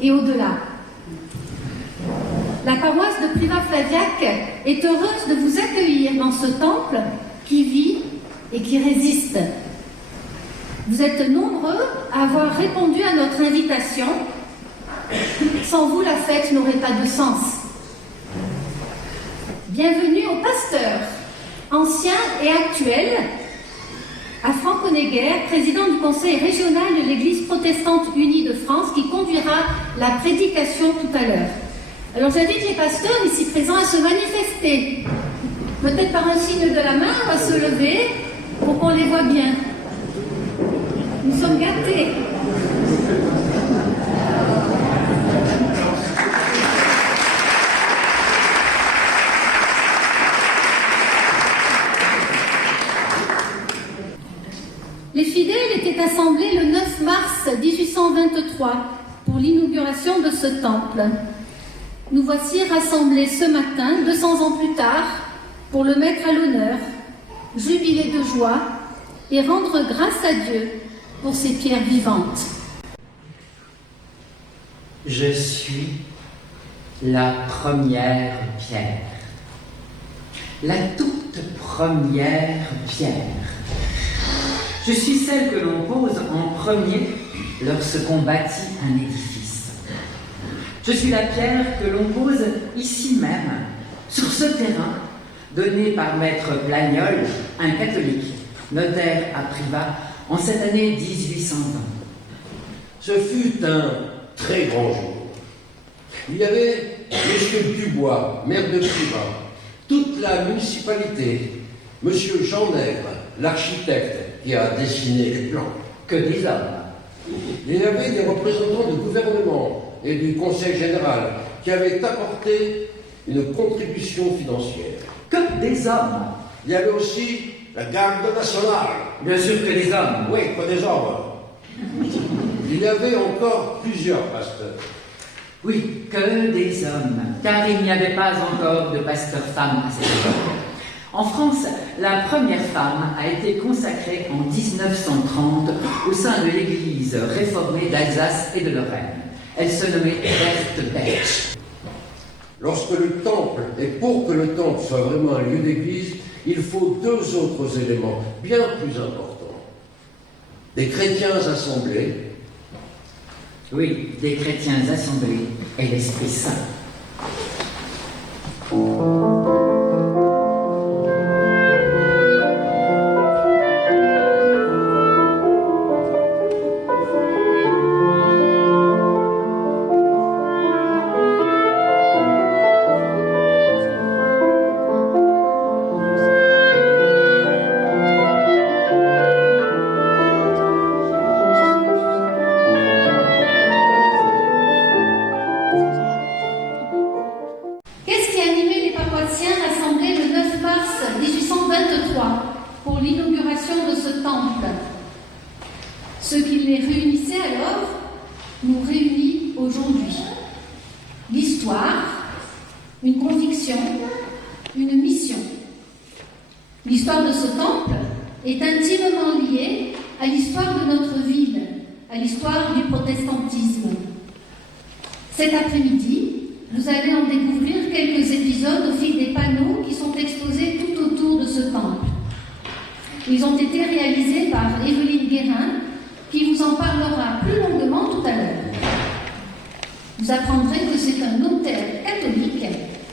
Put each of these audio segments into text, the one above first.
et au-delà. La paroisse de Privas-Flaviac est heureuse de vous accueillir dans ce temple qui vit et qui résiste. Vous êtes nombreux à avoir répondu à notre invitation. Sans vous, la fête n'aurait pas de sens. Bienvenue aux pasteurs, anciens et actuels, à Franck Honegger, président du conseil régional de l'Église protestante unie de France, qui conduira la prédication tout à l'heure. Alors j'invite les pasteurs ici présents à se manifester, peut-être par un signe de la main ou à se lever pour qu'on les voit bien. Nous sommes gâtés. Les fidèles étaient assemblés le 9 mars 1823 pour l'inauguration de ce temple. Nous voici rassemblés ce matin, 200 ans plus tard, pour le mettre à l'honneur, jubiler de joie et rendre grâce à Dieu pour ces pierres vivantes. Je suis la première pierre, la toute première pierre. Je suis celle que l'on pose en premier lorsqu'on bâtit un édifice. Je suis la pierre que l'on pose ici même, sur ce terrain, donné par maître Plagnol, un catholique, notaire à Privas, en cette année 1820. Ce fut un très grand jour. Il y avait M. Dubois, maire de Privas, toute la municipalité, M. Jean Nègre, l'architecte qui a dessiné les plans. Que des hommes. Il y avait des représentants du gouvernement et du conseil général qui avaient apporté une contribution financière. Que des hommes. Il y avait aussi la garde nationale. Bien sûr que des hommes. Oui, que des hommes. Il y avait encore plusieurs pasteurs. Oui, que des hommes, car il n'y avait pas encore de pasteur femme à cette époque. En France, la première femme a été consacrée en 1930 au sein de l'Église réformée d'Alsace et de Lorraine. Elle se nommait Berthe Berch. Lorsque le temple, et pour que le temple soit vraiment un lieu d'église, il faut deux autres éléments bien plus importants. Des chrétiens assemblés. Oui, des chrétiens assemblés et l'Esprit Saint. pour l'inauguration de ce temple. Ce qui les réunissait alors nous réunit aujourd'hui. L'histoire, une conviction, une mission. L'histoire de ce temple est intimement liée à l'histoire de notre ville, à l'histoire du protestantisme. Cet après-midi, vous allez en découvrir quelques épisodes au fil des panneaux qui sont exposés tout autour de ce temple. Ils ont été réalisés par Evelyne Guérin, qui vous en parlera plus longuement tout à l'heure. Vous apprendrez que c'est un notaire catholique,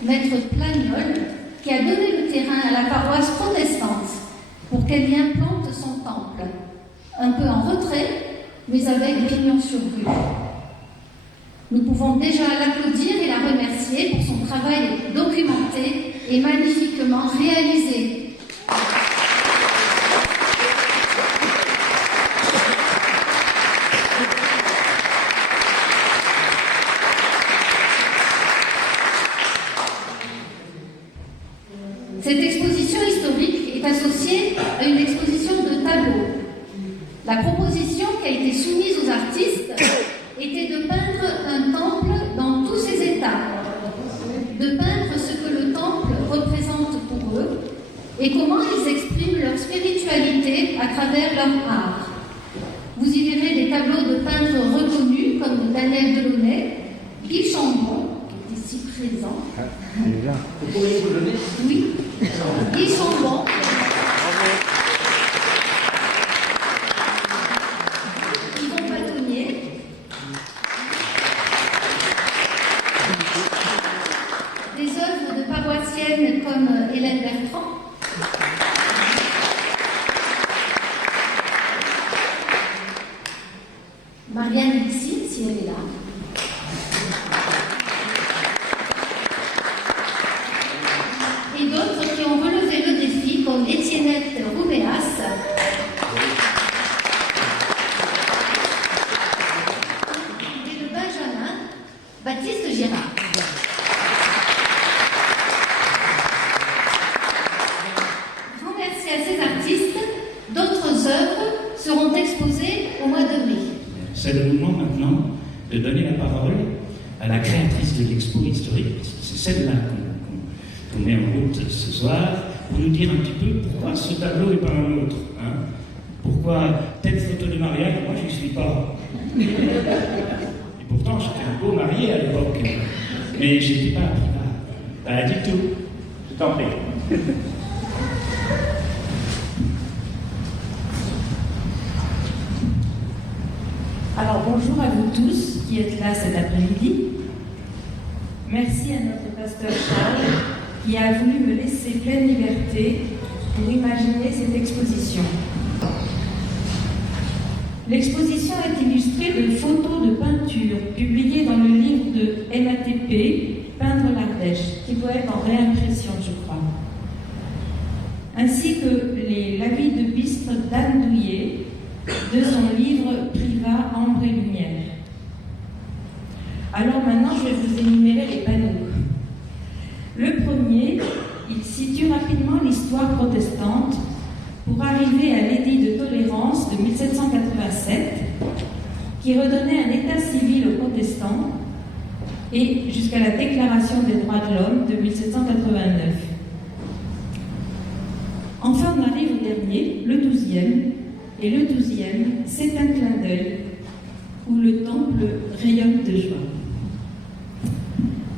maître Plagnol, qui a donné le terrain à la paroisse protestante pour qu'elle y implante son temple, un peu en retrait, mais avec pignon sur rue. Nous pouvons déjà l'applaudir et la remercier pour son travail documenté et magnifiquement réalisé. Cette exposition historique est associée à une exposition de tableaux. La proposition qui a été soumise aux artistes était de peindre un temple dans tous ses états, de peindre ce que le temple représente pour eux et comment ils expriment leur spiritualité à travers leur art. Vous y verrez des tableaux de peintres reconnus comme Daniel Daniel Delaunay, Guy Chambon, qui est ici présent. Vous pourriez vous lever? Oui, Guy Chambon. Yvon Bâtonnier. Des œuvres de paroissiennes comme Hélène Bertrand. Marianne Lixi, si elle est là. Et d'autres qui ont relevé le défi, comme Étiennette Rouméas. Et le Benjamin Baptiste Girard. Grand merci à ces artistes. D'autres œuvres seront exposées au mois de mai. C'est le moment maintenant de donner la parole à la créatrice de l'expo historique, parce que c'est celle-là qu'on met en route ce soir, pour nous dire un petit peu pourquoi ce tableau et pas un autre. Hein, pourquoi telle photo de mariage, moi je n'y suis pas. Et pourtant j'étais un beau marié à l'époque, mais j'étais pas du tout. Je t'en prie. Alors bonjour à vous tous qui êtes là cet après-midi. Merci à notre pasteur Charles qui a voulu me laisser pleine liberté pour imaginer cette exposition. L'exposition est illustrée de photos de peinture publiées dans le livre de MATP, Peindre l'Ardèche, qui doit être en réimpression, je crois. Ainsi que la vie de bistre d'Anne Douillet, de son livre Privat, Ambre et Lumière. Alors maintenant, je vais vous énumérer les panneaux. Le premier, il situe rapidement l'histoire protestante pour arriver à l'édit de tolérance de 1787, qui redonnait un état civil aux protestants, et jusqu'à la Déclaration des droits de l'homme de 1789. Enfin, on arrive au dernier, le 12e, et le 12e, c'est un clin d'œil où le temple rayonne de joie.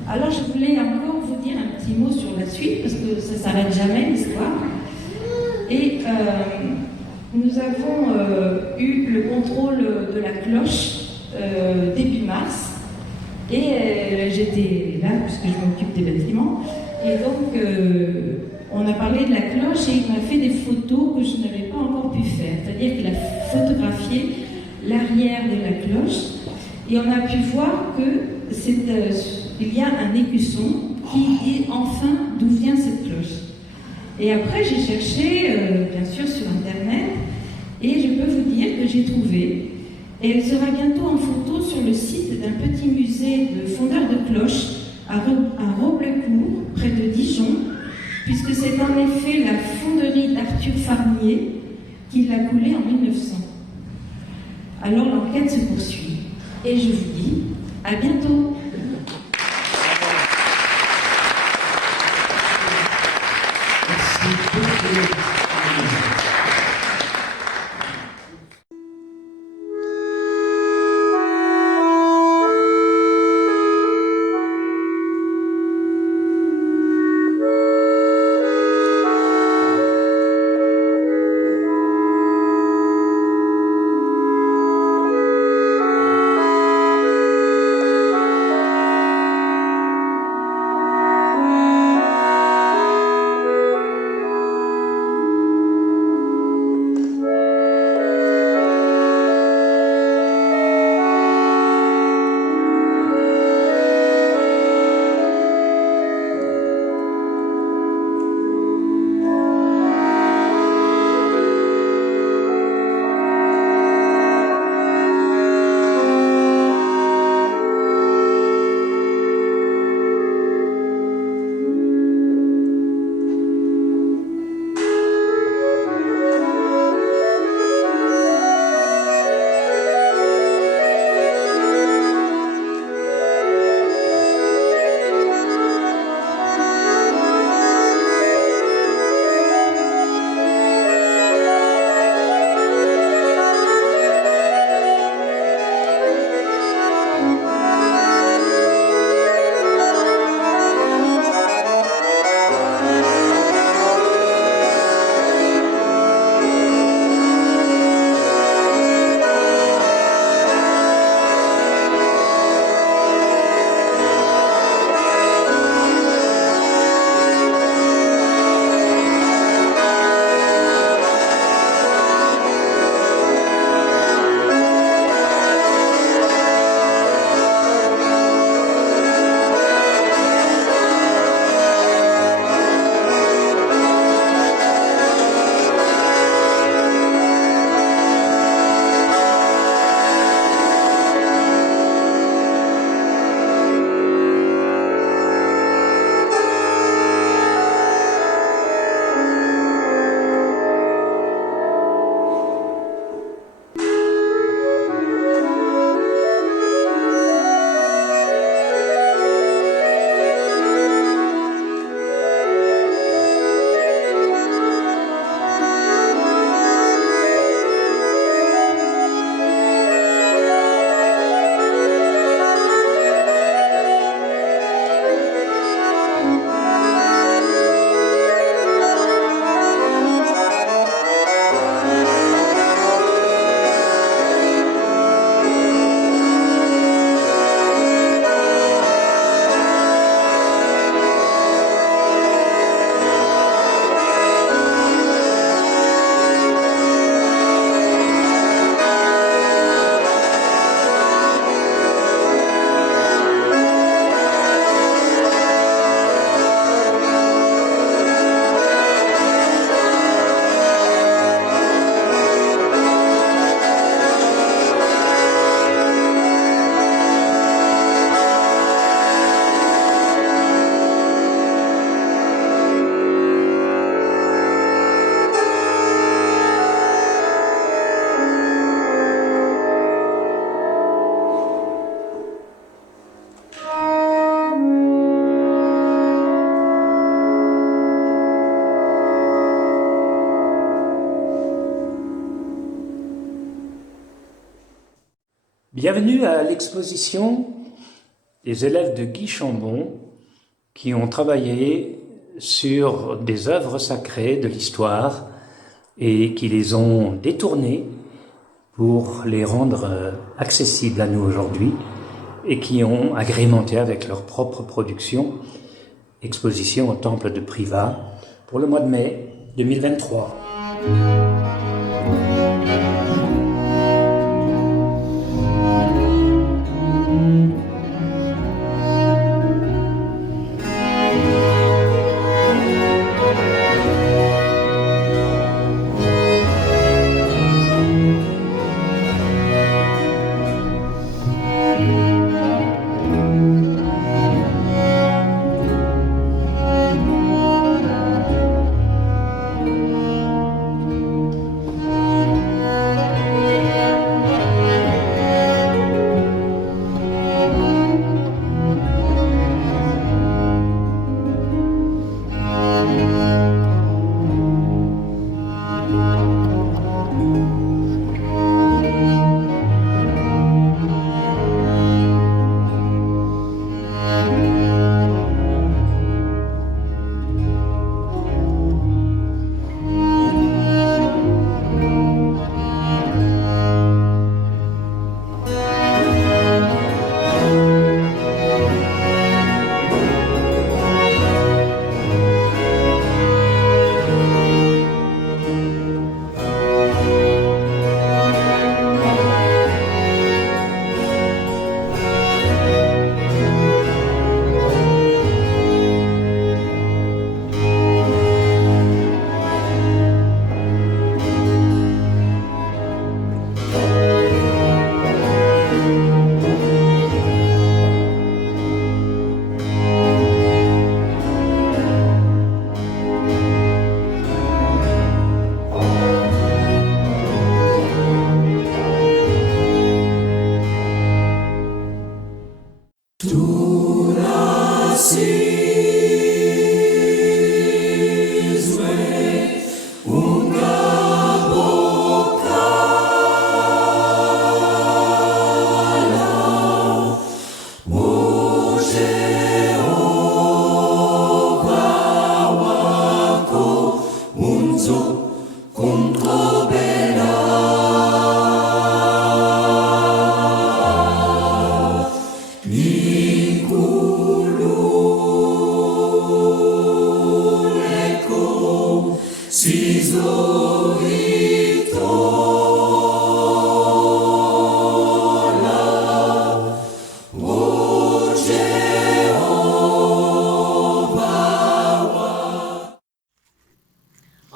Alors je voulais encore vous dire un petit mot sur la suite, parce que ça ne s'arrête jamais l'histoire. Et nous avons eu le contrôle de la cloche début mars, et j'étais là, puisque je m'occupe des bâtiments, et donc on a parlé de la cloche et il m'a fait des photos que je n'avais pas encore pu faire. C'est-à-dire qu'il a photographié l'arrière de la cloche et on a pu voir que il y a un écusson qui dit enfin d'où vient cette cloche. Et après j'ai cherché, bien sûr, sur Internet et je peux vous dire que j'ai trouvé. Et elle sera bientôt en photo sur le site d'un petit musée de fondeurs de cloches à Roblecourt, près de Dijon, puisque c'est en effet la fonderie d'Arthur Farnier qui l'a coulée en 1900. Alors l'enquête se poursuit. Et je vous dis à bientôt. Merci beaucoup. Bienvenue à l'exposition des élèves de Guy Chambon qui ont travaillé sur des œuvres sacrées de l'histoire et qui les ont détournées pour les rendre accessibles à nous aujourd'hui et qui ont agrémenté avec leur propre production exposition au Temple de Privas pour le mois de mai 2023.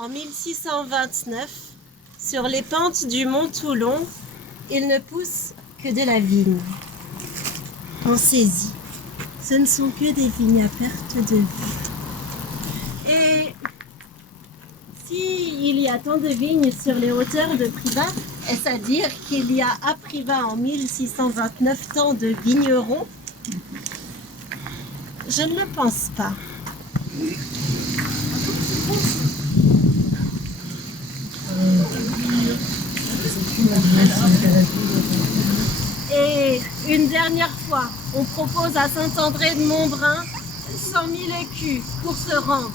En 1629, sur les pentes du mont Toulon, il ne pousse que de la vigne. Pensez-y, ce ne sont que des vignes à perte de vue. Et s'il y a tant de vignes sur les hauteurs de Privas, est-ce à dire qu'il y a à Privas en 1629 tant de vignerons? Je ne le pense pas. Et une dernière fois, on propose à Saint-André de Montbrun 100 000 écus pour se rendre.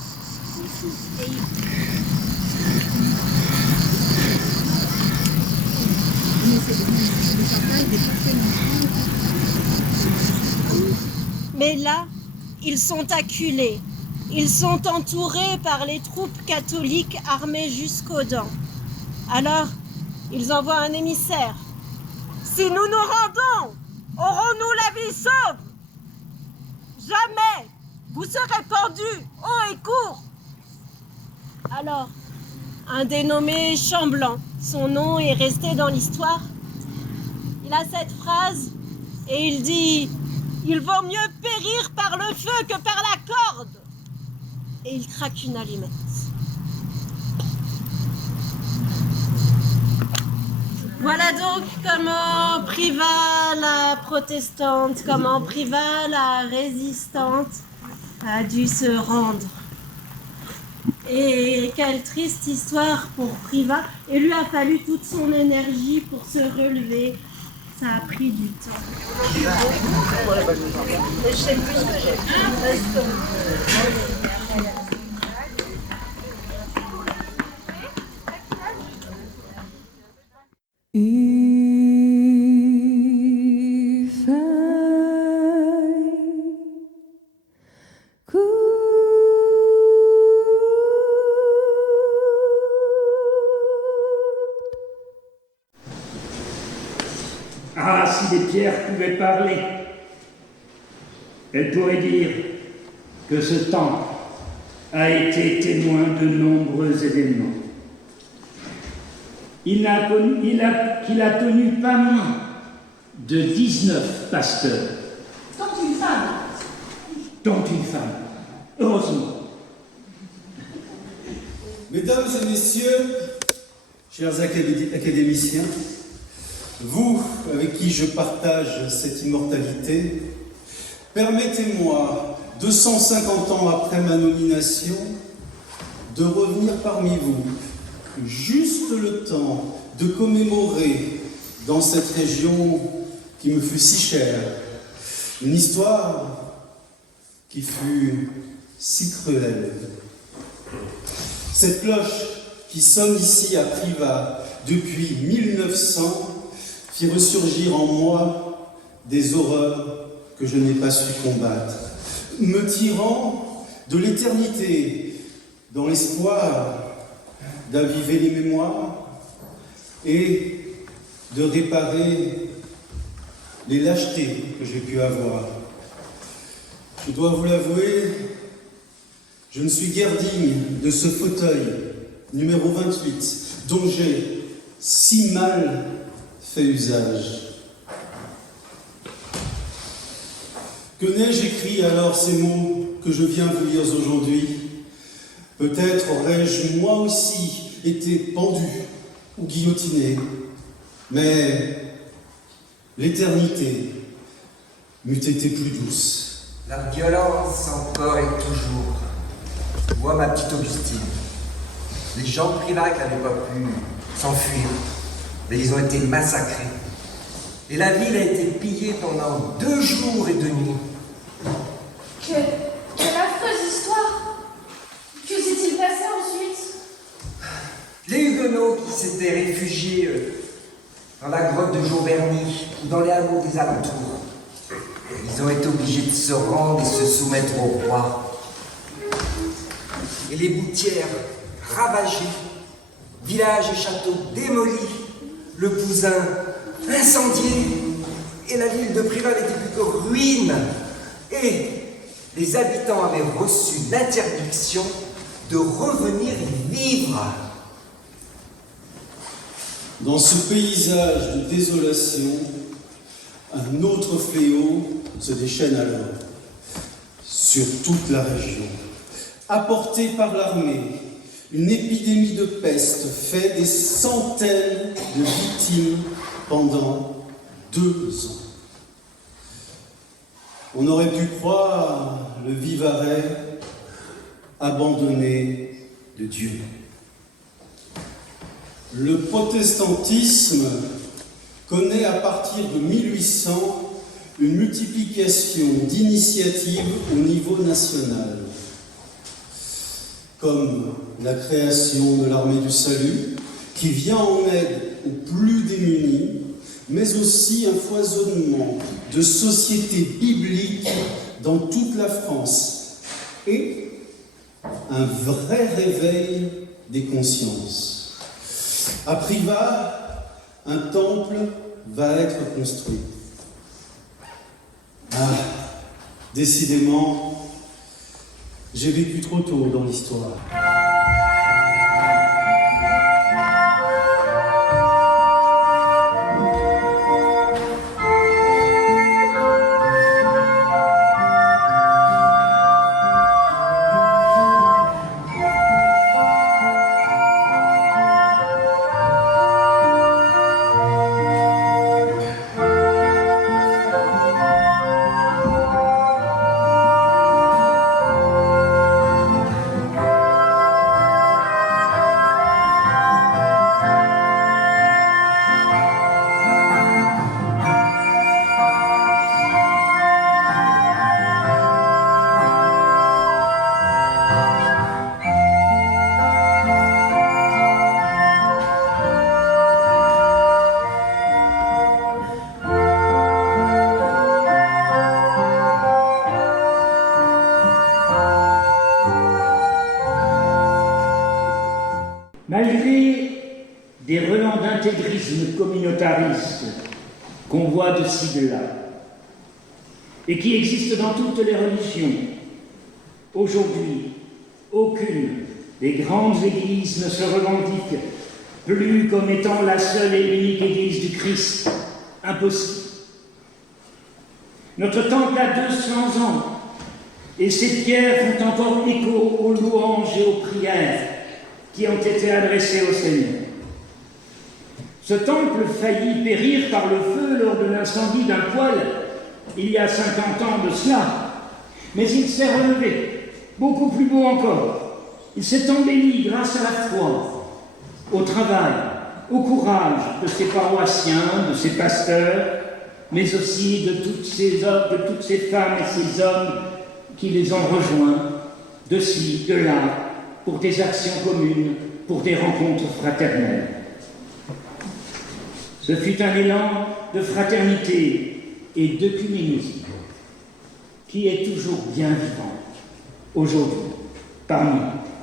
Mais là, ils sont acculés. Ils sont entourés par les troupes catholiques armées jusqu'aux dents. Alors, ils envoient un émissaire. Si nous nous rendons, aurons-nous la vie sauve? Jamais! Vous serez pendus, haut et court! Alors, un dénommé Chamblanc, son nom est resté dans l'histoire, il a cette phrase et il dit « Il vaut mieux périr par le feu que par la corde !» Et il craque une allumette. Voilà donc comment Privas la protestante, comment Privas la résistante a dû se rendre. Et quelle triste histoire pour Privas. Il lui a fallu toute son énergie pour se relever. ça a pris du temps. Je sais plus ce que j'ai fait. If I could Ah, si les pierres pouvaient parler, elles pourraient dire que ce temple a été témoin de nombreux événements. Qu'il a tenu pas moins de 19 pasteurs. Dont une femme. Dont une femme. Heureusement. Mesdames et messieurs, chers académiciens, vous avec qui je partage cette immortalité, permettez-moi, 250 ans après ma nomination, de revenir parmi vous, juste le temps de commémorer dans cette région qui me fut si chère, une histoire qui fut si cruelle. Cette cloche qui sonne ici à Privas depuis 1900 fit ressurgir en moi des horreurs que je n'ai pas su combattre, me tirant de l'éternité dans l'espoir d'aviver les mémoires et de réparer les lâchetés que j'ai pu avoir. Je dois vous l'avouer, je ne suis guère digne de ce fauteuil numéro 28 dont j'ai si mal fait usage. Que n'ai-je écrit alors ces mots que je viens vous lire aujourd'hui? Peut-être aurais-je moi aussi été pendu ou guillotiné, mais l'éternité m'eût été plus douce. La violence encore et toujours. Moi, ma petite Augustine, les gens de Privas n'avaient pas pu s'enfuir, mais ils ont été massacrés. Et la ville a été pillée pendant 2 jours et 2 nuits. Quelle affreuse histoire! Que s'est-il passé ensuite? Les Huguenots qui s'étaient réfugiés dans la grotte de Joberny ou dans les hameaux des alentours, ils ont été obligés de se rendre et se soumettre au roi. Et les Boutières ravagées, villages et châteaux démolis, le Bousin incendié, et la ville de Privas n'était plus que ruine. Et les habitants avaient reçu l'interdiction de revenir y vivre. Dans ce paysage de désolation, un autre fléau se déchaîne alors sur toute la région. Apporté par l'armée, une épidémie de peste fait des centaines de victimes pendant 2 ans. On aurait pu croire le Vivarais abandonné de Dieu. Le protestantisme connaît à partir de 1800 une multiplication d'initiatives au niveau national, comme la création de l'armée du salut, qui vient en aide aux plus démunis, mais aussi un foisonnement de sociétés bibliques dans toute la France et un vrai réveil des consciences. À Privas, un temple va être construit. Ah, décidément, j'ai vécu trop tôt dans l'histoire. dogmatisme communautariste qu'on voit de ci de là, et qui existe dans toutes les religions. Aujourd'hui, aucune des grandes églises ne se revendique plus comme étant la seule et unique église du Christ. Impossible. Notre temple a 200 ans, et ces pierres font encore écho aux louanges et aux prières qui ont été adressées au Seigneur. Ce temple faillit périr par le feu lors de l'incendie d'un poêle il y a 50 ans de cela, mais il s'est relevé, beaucoup plus beau encore. Il s'est embelli grâce à la foi, au travail, au courage de ses paroissiens, de ses pasteurs, mais aussi de toutes ces hommes, de toutes ces femmes et ces hommes qui les ont rejoints, de ci, de là, pour des actions communes, pour des rencontres fraternelles. Ce fut un élan de fraternité et d'œcuménisme qui est toujours bien vivant aujourd'hui parmi nous.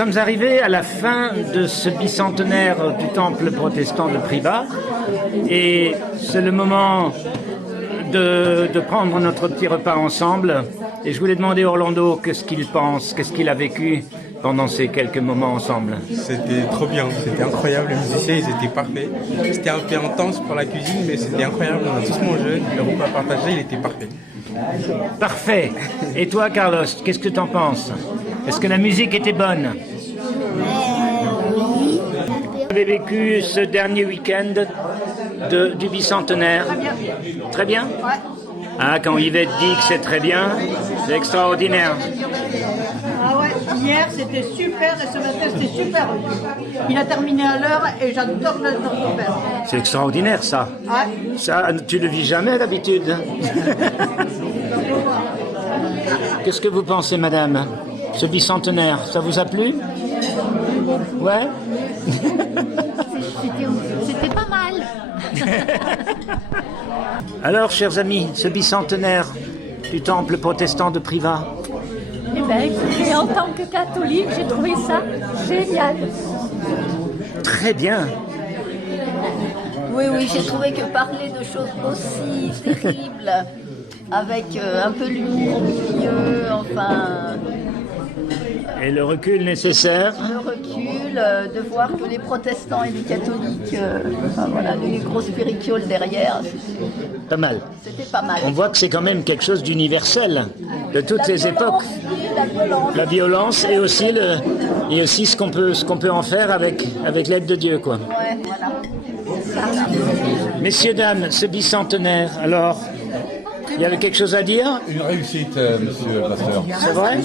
sommes arrivés à la fin de ce bicentenaire du temple protestant de Privas et c'est le moment de prendre notre petit repas ensemble. Et je voulais demander à Orlando qu'est-ce qu'il pense, qu'est-ce qu'il a vécu pendant ces quelques moments ensemble. C'était trop bien, c'était incroyable, les musiciens ils étaient parfaits. C'était un peu intense pour la cuisine, mais c'était incroyable, on a tous mangé, le repas partagé, il était parfait. Parfait. Et toi, Carlos, qu'est-ce que tu en penses? Est-ce que la musique était bonne? Oui. Vous avez vécu ce dernier week-end du bicentenaire? Très bien. Très bien? Ouais. Ah, quand Yvette dit que c'est très bien, c'est extraordinaire. Ah ouais, hier c'était super et ce matin c'était super. Il a terminé à l'heure et j'adore notre père. C'est extraordinaire ça. Ouais. Ça, tu le vis jamais d'habitude. Qu'est-ce que vous pensez, madame? Ce bicentenaire, ça vous a plu? Ouais. C'était pas mal. Alors, chers amis, ce bicentenaire du temple protestant de Privas. Eh bien, écoutez, en tant que catholique, j'ai trouvé ça génial. Très bien. Oui, j'ai trouvé que parler de choses aussi terribles, avec un peu l'humour au milieu, enfin... Et le recul nécessaire. Le recul, de voir que les protestants et les catholiques, enfin voilà, les gros spirituels derrière, Pas mal. c'était pas mal. On voit que c'est quand même quelque chose d'universel, de toutes les époques. La violence et aussi ce qu'on peut en faire avec l'aide de Dieu, quoi. Ouais, voilà. Messieurs, dames, ce bicentenaire, alors, il y avait quelque chose à dire? Une réussite, monsieur le pasteur. C'est vrai?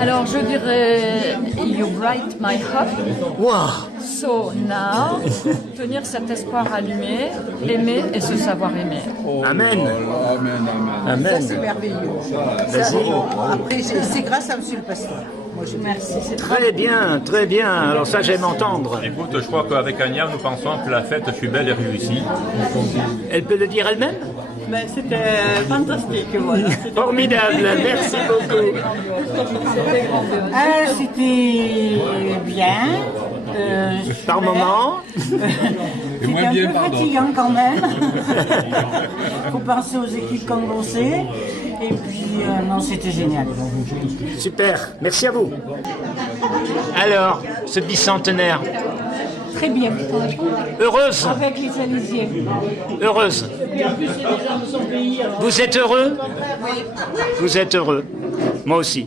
Alors, je dirais, you bright my heart. Wow. So now, tenir cet espoir allumé, aimer et se savoir aimer. Amen. Amen. Amen. Ça, c'est merveilleux. Après, c'est grâce à monsieur le pasteur. Moi, Merci. Très bien, très bien. Alors ça, j'aime entendre. Écoute, je crois qu'avec Agnès, nous pensons que la fête fut belle et réussie. Elle peut le dire elle-même? Ben, c'était fantastique, voilà. Formidable, merci beaucoup. C'était bien. Par moment. C'était un peu fatigant quand même. Il faut penser aux équipes qu'on bossait. Et puis, non, c'était génial. Super, merci à vous. Alors, ce bicentenaire. Très bien. Heureuse. Avec les Alésiens. Heureuse. Vous êtes heureux? Vous êtes heureux. Moi aussi.